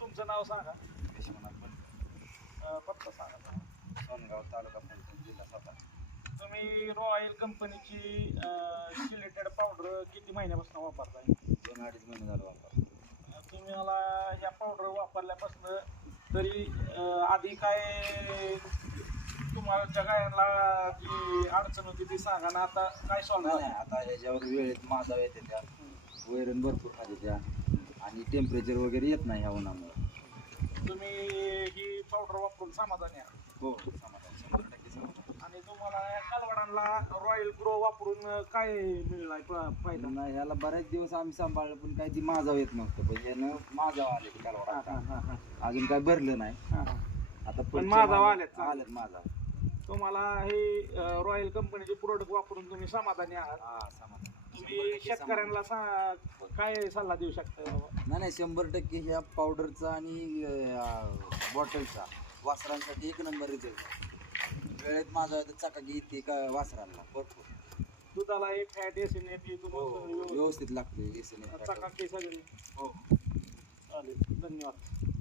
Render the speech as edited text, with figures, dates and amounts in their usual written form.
तुमचं नाव सांगा. विश्वनाथ पण पत्ता सांगा. सोनगाव तालुका फलटण जिल्हा सातारा. तुम्ही रॉयल कंपनीची सिलेटेड पावडर किती महिन्यापासून वापरताय? 2-2.5 महिने झालं वापर. तुम्ही मला ह्या पावडर वापरल्यापासून तरी आधी काय तुम्हाला गायांना जी अडचण होती ती सांगा ना, आता काय सॉल्व्ह नाही आता ह्याच्यावर वेळेत माझा येते त्या वैरण भरपूर खाली त्या आणि टेम्परेचर वगैरे येत नाही ह्या उन्हामुळे. तुम्ही ही पावडर वापरून समाधानी आहात? हो समाधान 100% समाधान. आणि तुम्हाला या कालवडांना रॉयल ग्रो वापरून काय मिळालाय फायदा? नाही ह्याला बरेच दिवस आम्ही सांभाळलं पण काही ती माझा येत नव्हतं, पण यानं माझा आले की कालवडा अजून काय भरलं नाही. आता पण माझा आलेत आलेत माझा. तुम्हाला हे रॉयल कंपनीचे प्रोडक्ट वापरून तुम्ही समाधानी आहात? हा समाधान. तुम्ही शेतकऱ्यांना काय सल्ला देऊ शकता बाबा? नाही 100% ह्या पावडरचा आणि बॉटलचा वासरांसाठी एक नंबर रिझल्ट. वेळेत माझा चकाकी येते का वासरांना भरपूर. दुधाला एक फॅट एसिन येते तुम्हाला व्यवस्थित लागते. चकाकी सगळी. हो चालेल, धन्यवाद.